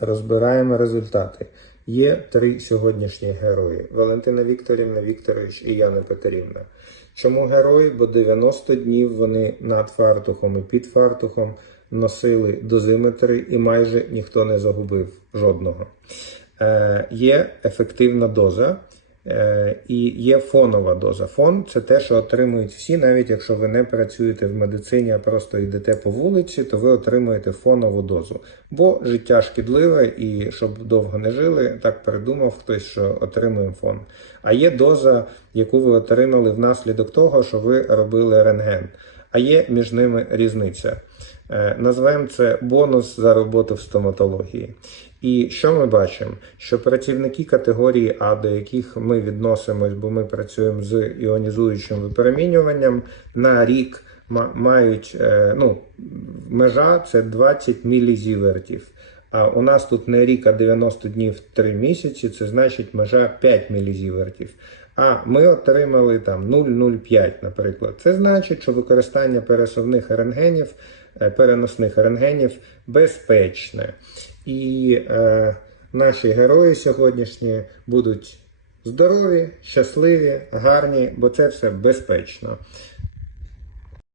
Розбираємо результати. Є три сьогоднішні герої: Валентина Вікторівна Вікторович і Яна Петрівна. Чому герої? Бо 90 днів вони над фартухом і під фартухом носили дозиметри, і майже ніхто не загубив жодного. Е, є ефективна доза. Е, І є фонова доза. Фон це те, що отримують всі, навіть якщо ви не працюєте в медицині, а просто йдете по вулиці, то ви отримуєте фонову дозу. Бо життя шкідливе, і щоб довго не жили, так придумав хтось, що отримуємо фон. А є доза, яку ви отримали внаслідок того, що ви робили рентген. А є між ними різниця. Називаємо це бонус за роботу в стоматології. І що ми бачимо? Що працівники категорії А, до яких ми відносимось, бо ми працюємо з іонізуючим випромінюванням, на рік мають е, ну, межа це 20 мілізівертів. У нас тут не рік, а 90 днів 3 місяці, це значить межа 5 мілізівертів. А ми отримали там 0,05, наприклад. Це значить, що використання пересувних рентгенів, е, переносних рентгенів безпечне. І е, наші герої сьогоднішні будуть здорові, щасливі, гарні, бо це все безпечно.